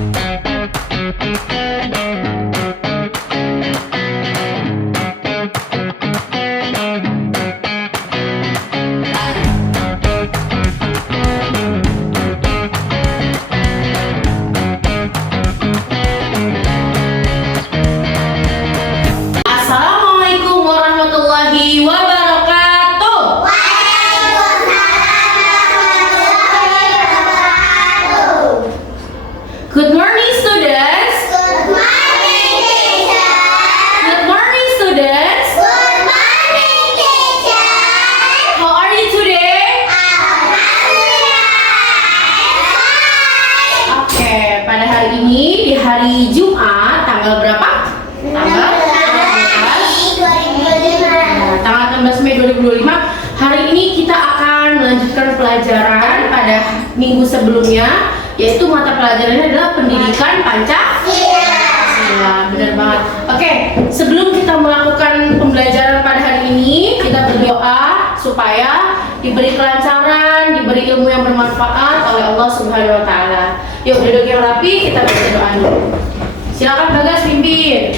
Assalamualaikum warahmatullahi wabarakatuh. Good morning, students. Good morning, teacher. Good morning, students. Good morning, teacher. How are you today? Alhamdulillah. Oke, pada hari ini di hari Jumat tanggal berapa? Tanggal 16. Tanggal 16 Mei 2025. Hari ini kita akan melanjutkan pelajaran pada minggu sebelumnya, yaitu mata pelajarannya adalah pendidikan Pancasila. Benar banget. Oke, sebelum kita melakukan pembelajaran pada hari ini, kita berdoa supaya diberi kelancaran, diberi ilmu yang bermanfaat oleh Allah Subhanahu wa taala. Yuk duduk yang rapi, kita berdoa dulu. Silakan Bagas pimpin.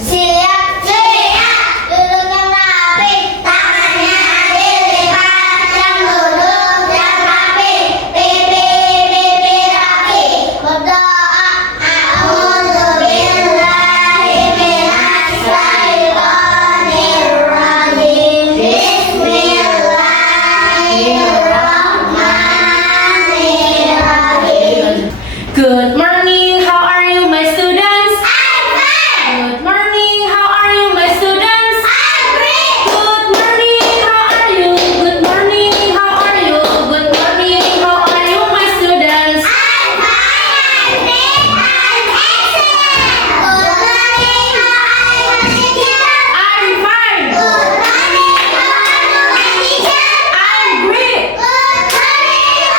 Siap, siap. Duduk yang rapi. Tangannya dilipat. Yang duduk yang rapi. Pipi, pipi rapi. Berdoa. A'udzubillahi minasyaitonirrajim. Bismillahirrahmanirrahim. Good morning, how are you my students? I'm fine. Good morning, how are you my students? I'm great. Good morning, how are you? Good morning, how are you? Good morning, how are you my students? I'm fine. I'm great. I'm excellent. Good morning. How are you, teacher? I'm fine. Good morning. How are you, teacher? I'm great. Good morning. How are you?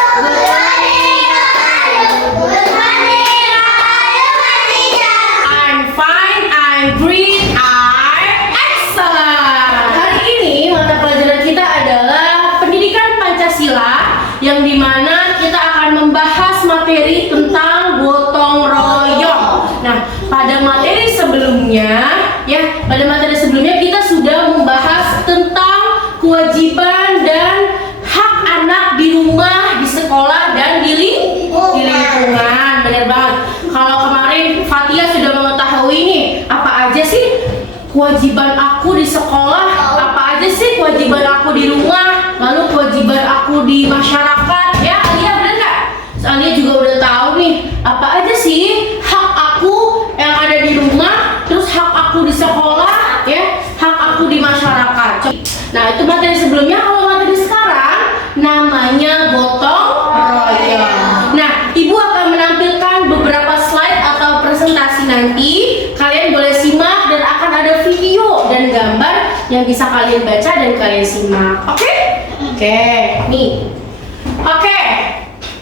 Good morning. How are you? Good morning. How are you, teacher? I'm fine, I'm great, I'm excellent. Hari ini mata pelajaran kita adalah pendidikan Pancasila, yang dimana kita akan membahas materi tentang gotong royong. Nah, pada materi sebelumnya kita sudah membahas tentang kewajiban dan hak anak di rumah, di sekolah, dan di lingkungan. Benar banget. Kalau kemarin Fatia sudah mengetahui nih, apa aja sih kewajiban aku di sekolah, apa aja sih kewajiban aku di rumah, lalu kewajiban aku di masyarakat. Ya, Alia benar nggak? Alia juga udah tahu nih, apa aja sih hak aku yang ada di rumah, terus hak aku di sekolah, ya, hak aku di masyarakat. Nah, itu materi sebelumnya. Kalau materi sekarang namanya gotong royong. Nah, Ibu akan menampilkan beberapa slide atau presentasi nanti. Kalian boleh simak dan akan ada video dan gambar yang bisa kalian baca dan kalian simak. Oke? Oke, nih. Oke.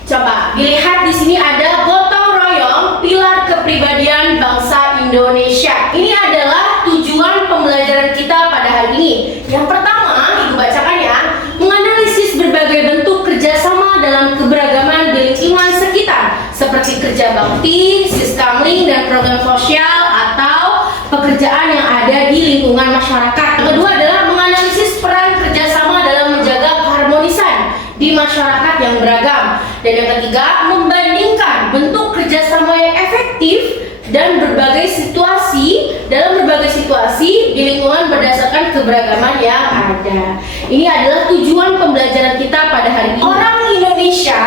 Coba dilihat di sini ada gotong royong, pilar kepribadian bangsa Indonesia. Ini adalah tujuan pembelajaran kita pada hari ini. Yang pertama, Ibu bacakan ya. Menganalisis berbagai bentuk kerjasama dalam keberagaman di lingkungan sekitar, seperti kerja bakti, siskamling, dan program sosial atau pekerjaan yang ada di lingkungan masyarakat. Yang kedua adalah menganalisis peran kerjasama dalam menjaga keharmonisan di masyarakat yang beragam. Dan yang ketiga, membandingkan bentuk kerjasama yang efektif dan dalam berbagai situasi di lingkungan berdasarkan keberagaman yang ada. Ini adalah tujuan pembelajaran kita pada hari ini. Orang Indonesia,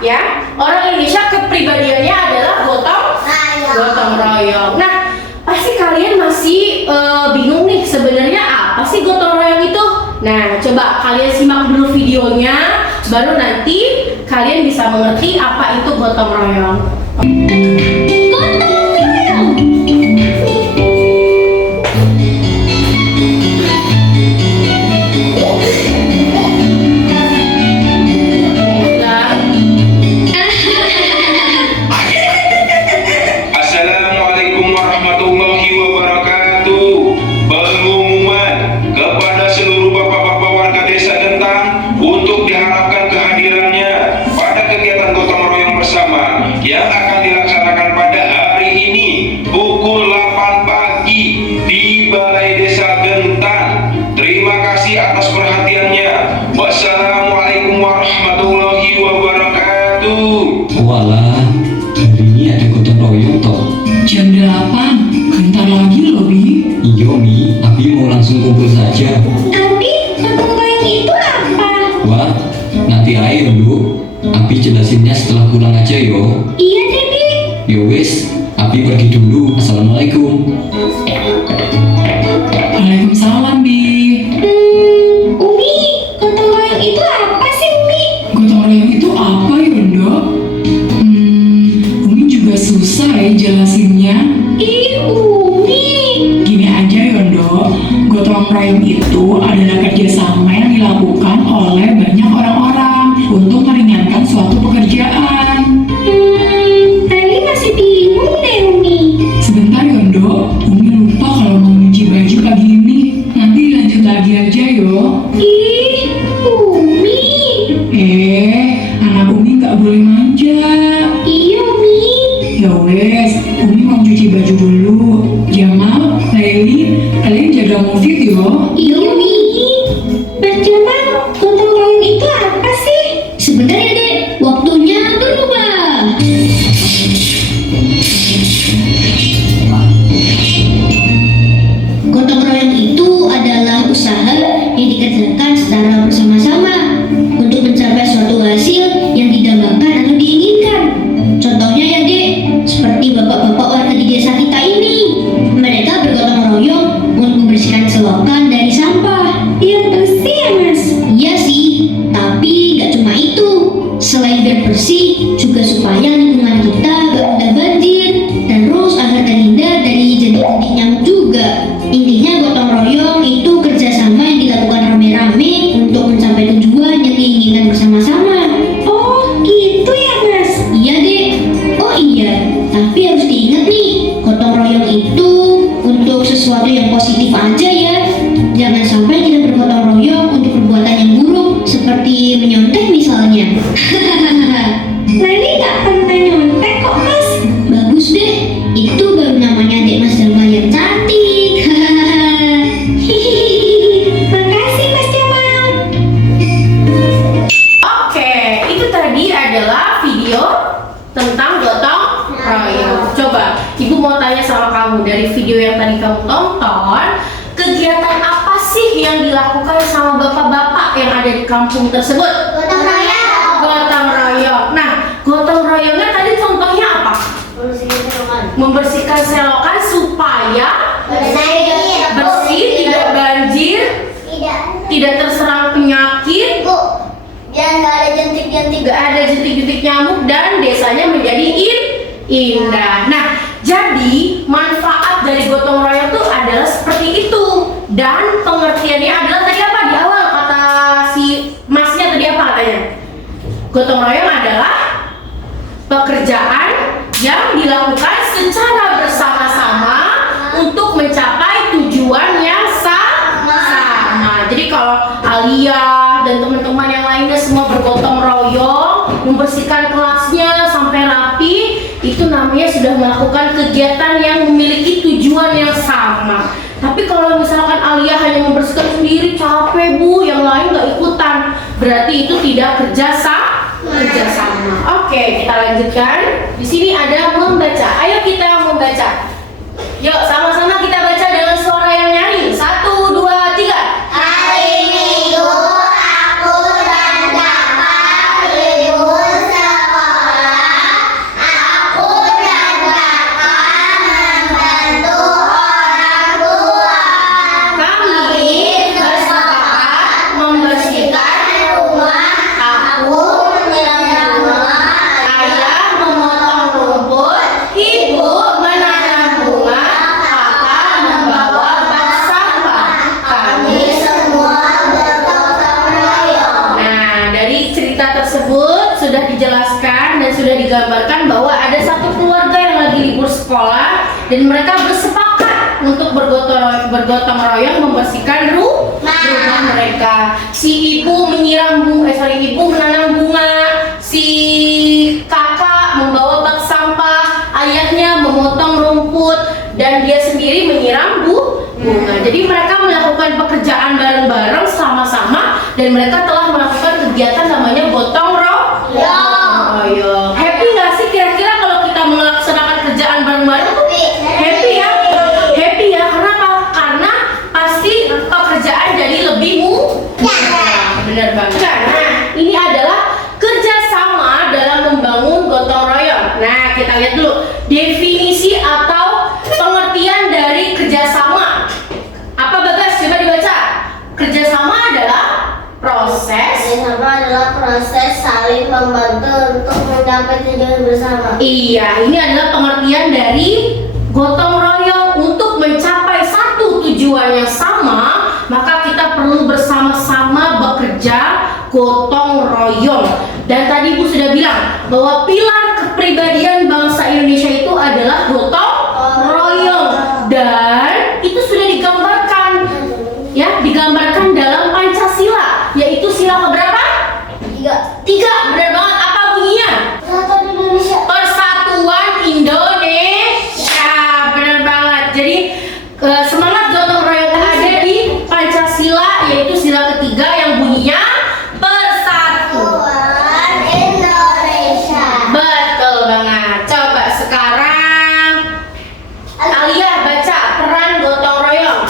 ya, orang Indonesia kepribadiannya adalah gotong royong. Nah, pasti kalian masih bingung nih, sebenarnya apa sih gotong royong itu? Nah, coba kalian simak dulu videonya, baru nanti kalian bisa mengerti apa itu gotong royong. Assalamualaikum warahmatullahi wabarakatuh. Pengumuman kepada seluruh bapak-bapak warga desa Dentang untuk diharapkan kehadirannya pada kegiatan gotong royong bersama Walah, hari ini ada gotong royong toh. Jam 8, bentar lagi loh, Bi. Iya Mi, Abi mau langsung kumpul saja. Abi, gotong royong itu apa? Wah, nanti air dulu. Abi jelasinnya setelah pulang aja yo. Iya deh, Bi. Yo wis, Abi pergi dulu. Assalamualaikum. Waalaikumsalam, Bi. Umi, gotong royong itu apa sih, Umi? Gotong royong itu apa, Yondo? Umi juga susah ya jelasinnya. Ih, Umi. Gini aja, Yondo. Gotong royong itu adalah kerjasama yang dilakukan oleh banyak orang-orang untuk meringankan suatu pekerjaan. Tadi masih bingung deh, Umi. Sebentar, Yondo. Umi lupa kalau mau nyuci baju pagi ini. Nanti lanjut lagi aja, yo. Ih, Umi. Anak Umi nggak boleh manja. Iya, Umi. Ya wes, Umi mau cuci baju dulu. Jamal, Laili, kalian jaga mobil yo. Iya, Umi. Mas Jamal, gotong royong itu apa sih? Sebentar ya, Dek. Waktunya berubah. Gotong royong itu adalah usaha yang dikerjakan secara bersama-sama untuk mencapai suatu hasil yang didambakan atau diinginkan. Contohnya ya, Dek, seperti bapak-bapak warga di desa kita ini. Mereka bergotong royong untuk membersihkan selokan dari sampah. Iya, bersih ya, Mas? Iya sih, tapi nggak cuma itu. Selain biar bersih, juga supaya lingkungan kita gak mudah banjir. Terus agar terhindar dari jentik-jentik nyamuk juga. Intinya gotong royong itu kerjasama yang dilakukan rame-rame untuk mencapai tujuan yang diinginkan bersama-sama. Oh, gitu ya, Mas? Iya, Dek. Oh iya, tapi harus diingat nih, gotong royong itu untuk sesuatu yang positif aja ya. Jangan sampai kita bergotong royong untuk perbuatan yang buruk, seperti menyontek misalnya. Leli nggak pernah nyontek kok, Mas. Bagus deh, itu baru namanya adik Mas Jamal yang cantik. Makasih, Mas Jamal. Oke, itu tadi adalah video tentang gotong royong. Coba, Ibu mau tanya sama kamu, dari video yang tadi kamu tonton, kegiatan apa sih yang dilakukan sama bapak-bapak yang ada di kampung tersebut? Gotong royong. Gotong royong. Nah, gotong royongnya tadi contohnya apa? Membersihkan selokan supaya bersih, tidak banjir, tidak terserang penyakit, Jangan nggak ada jentik-jentik. tidak ada jentik-jentik nyamuk, dan desanya menjadi indah. Nah, jadi manfaat dari gotong royong itu adalah seperti itu, dan pengertiannya adalah tadi apa di awal kata si masnya tadi apa katanya? Gotong royong adalah pekerjaan yang dilakukan secara bersama-sama untuk mencapai tujuan yang sama. Jadi kalau Alia dan teman-teman yang lainnya semua bergotong royong membersihkan kelasnya sampai rapi, itu namanya sudah melakukan kegiatan yang memiliki tujuan yang sama. Tapi kalau misalkan Alia hanya membersihkan sendiri, capek Bu, yang lain nggak ikutan, berarti itu tidak kerjasama. Oke, kita lanjutkan. Di sini ada membaca. Ayo kita membaca. Yuk, sama-sama kita baca dengan suara yang nyaring. 1, 2, 3. Hari Minggu aku dan kakak libur sekolah. Aku dan kakak membantu orang tua. Kami bersepakat membersihkan Rumah aku, menyiram rumah. ayah memotong rumput, ibu menanam bunga, kakak membawa bak sampah. Kami Semua bergotong royong. Nah, dari cerita tersebut sudah dijelaskan dan sudah digambarkan bahwa ada satu keluarga yang lagi libur sekolah dan mereka bersepakat untuk bergotong royong membersihkan rumah mereka. Si ibu ibu menanam bunga, si kakak membawa bak sampah, ayahnya memotong rumput, dan dia sendiri menyiram bunga. Jadi mereka melakukan pekerjaan bareng-bareng sama-sama dan mereka telah melakukan kegiatan namanya gotong royong. mencapai tujuan bersama. Iya, ini adalah pengertian dari gotong royong. Untuk mencapai satu tujuan yang sama, maka kita perlu bersama-sama bekerja gotong royong. Dan tadi Ibu sudah bilang bahwa pilar kepribadian bangsa Indonesia itu adalah gotong royong. Dan itu sudah digambarkan, ya, digambarkan dalam Pancasila, yaitu sila keberapa? Tiga, benar banget. Apa bunyinya? Persatuan Indonesia. Persatuan Indonesia, benar banget. Jadi semangat gotong royong ada di Pancasila, yaitu sila ketiga yang bunyinya bersatu. Persatuan Indonesia. Betul banget. Coba sekarang Alia baca peran gotong royong.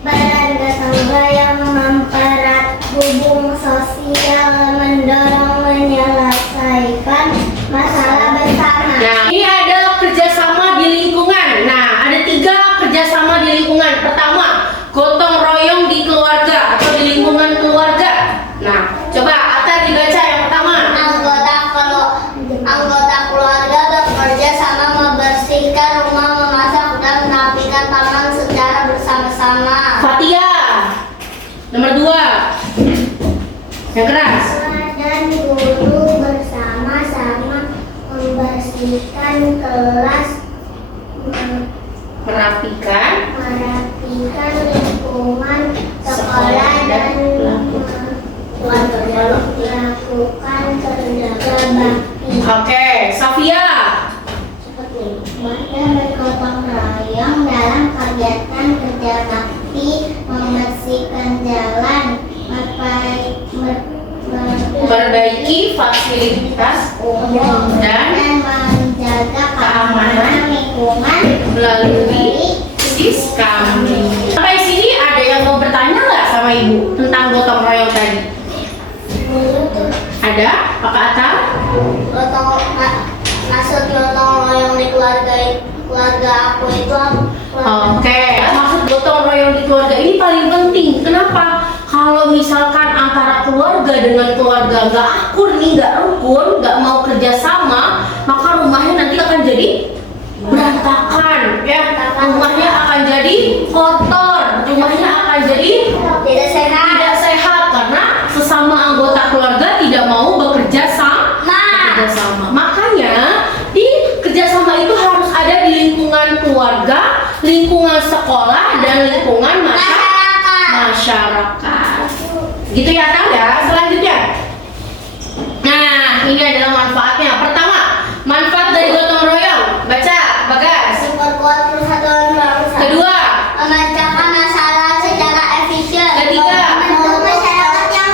Peran gotong royong mempererat hubung sosial, mendorong menyelesaikan masalah bersama. Nah, ini ada kerjasama di lingkungan. Nah, ada 3 kerjasama di lingkungan. Pertama, gotong royong di keluarga atau di lingkungan keluarga. Nah, coba Atar dibaca yang pertama. Anggota keluarga bekerja sama membersihkan rumah, memasak dan merapikan taman secara bersama-sama. Fatia. Nomor 2. Yang keras. Dan guru bersama-sama membersihkan kelas, Merapikan lingkungan sekolah dan melakukan kerja bakti. Oke, Safia. Warga bergotong royong dalam kegiatan kerja bakti, membersihkan jalan, Perbaiki fasilitas umum dan menjaga keamanan lingkungan melalui Siskam. Sampai sini ada yang mau bertanya nggak sama Ibu tentang gotong royong tadi? Ada? Pak Atta? Maksud gotong royong di keluarga aku itu Oke, maksud gotong royong di keluarga ini paling penting. Kenapa? Kalau misalkan antara keluarga dengan keluarga nggak akur nih, nggak rukun, nggak mau kerjasama, maka rumahnya nanti akan jadi berantakan, ya. Rumahnya akan jadi kotor, rumahnya akan jadi tidak sehat karena sesama anggota keluarga tidak mau bekerja sama. Makanya di kerjasama itu harus ada di lingkungan keluarga, lingkungan sekolah, dan lingkungan masyarakat. Gitu ya, Tang ya. Selanjutnya. Nah, ini adalah manfaatnya. Pertama, manfaat dari gotong royong. Baca, Bagas. memperkuat persatuan bangsa. Kedua, Memecahkan masalah secara efisien. Ketiga. Membentuk masyarakat yang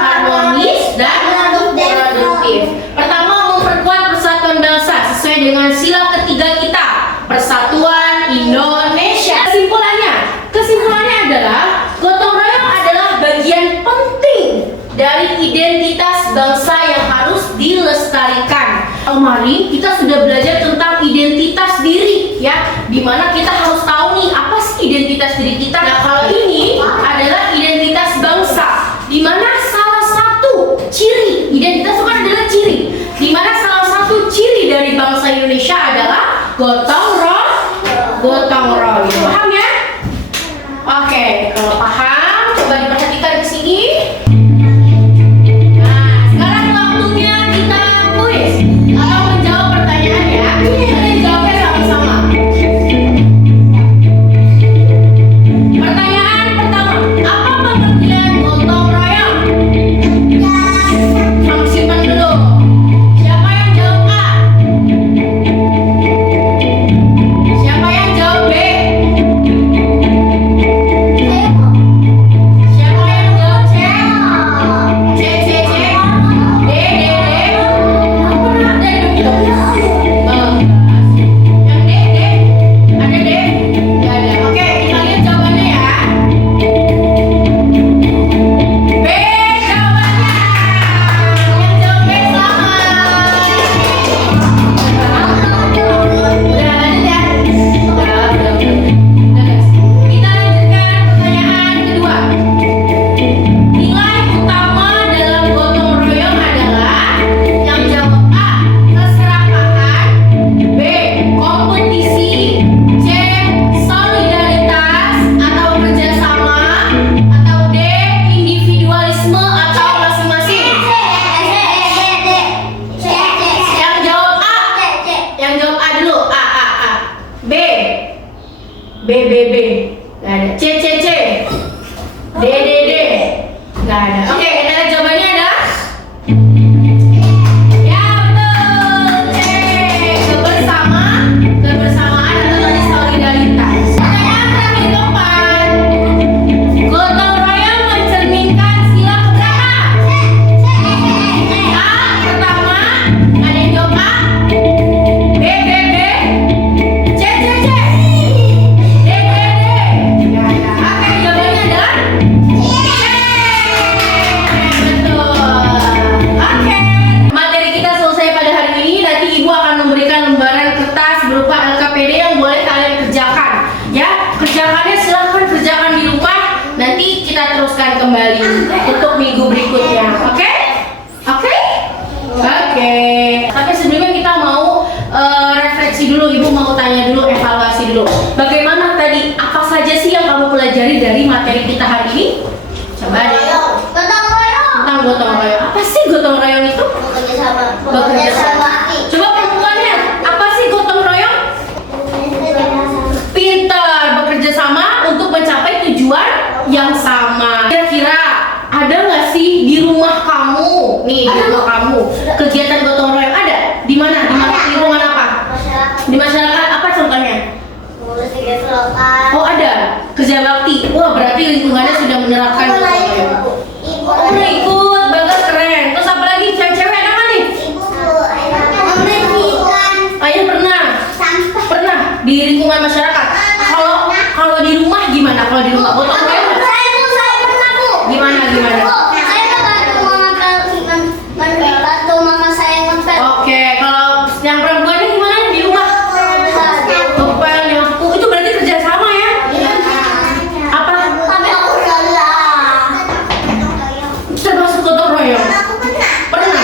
harmonis dan produktif. Pertama, memperkuat persatuan bangsa sesuai dengan sila ketiga kita, Persatuan Indonesia. Kesimpulannya adalah gotong royong adalah bagian penting dari identitas bangsa yang harus dilestarikan. Kemarin kita sudah belajar tentang identitas diri, ya, dimana kita harus tahu nih apa sih identitas diri kita. Nah, kalau ini adalah identitas bangsa, dimana salah satu ciri identitas itu kan adalah ciri, dimana salah satu ciri dari bangsa Indonesia adalah gotong royong. Paham ya? Oke, kalau paham, coba diperhatikan di sini. Nah, sekarang waktunya kita kuis atau menjawab pertanyaan ya. Kalian jawabnya sama-sama. Pertanyaan pertama, apa pengertian gotong royong? Kamu simpan dulu. Siapa yang jawab A? Siapa yang jawab B? Siapa yang jawab C? C. D. Apa ada yang B. Nggak ada. C. D. Nggak ada. Oke, kita lihat jawabannya ada. Ya betul. C. Kebersamaan atau tadi solidaritas. Pertanyaan terakhir keempat. Gotong royong mencerminkan sila keberapa? A. Pertama. Ada yang jawab A. B. C. D. Nggak ada. Oke, jawabannya adalah betul. Oke. Materi kita selesai pada hari ini. Nanti Ibu akan memberikan lembaran kertas berupa LKPD yang boleh kalian kerjakan. Ya, kerjakannya silahkan kerjakan di rumah. Nanti kita teruskan kembali untuk minggu berikutnya. Oke? Oke. Tapi sebelumnya kita mau refleksi dulu. Ibu mau tanya dulu, evaluasi dulu. Bagaimana tadi? Apa saja sih yang kamu pelajari dari materi kita hari ini? Coba deh. Tentang gotong royong. Apa sih gotong royong itu? Bekerja sama. Coba perempuannya. Apa sih gotong royong? Pintar, bekerja sama untuk mencapai tujuan yang sama. Kira-kira ada nggak sih di rumah kamu? Nih, di rumah kamu kegiatan gotong royong ada? Di mana? Di lingkungan apa? Di masyarakat apa contohnya? Oh ada, kerja bakti. Wah berarti lingkungannya sudah menerapkan gotong royong. Oh udah ikut, bangga keren. Terus apa lagi? Cewek-cewek ada nggak nih? Ayah pernah di lingkungan masyarakat. Kalau di rumah gimana? Kalau di rumah gotong royong nggak? Gimana? Oke, kalau yang perempuannya gimana di rumah? Itu berarti kerja sama ya? Apa? Termasuk gotong royong? Pernah?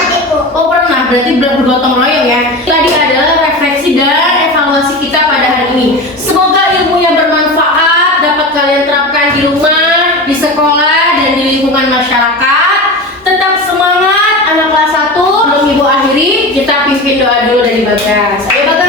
Oh pernah, berarti bergotong royong ya. Tadi adalah refleksi dan evaluasi kita pada hari ini. Semoga ilmu yang bermanfaat dapat kalian terapkan di rumah, di sekolah, dan di lingkungan masyarakat. Tetap semangat anak kelas 1. Sebelum Ibu akhiri, kita pimpin doa dulu dari Bagas. Ayo Bagas.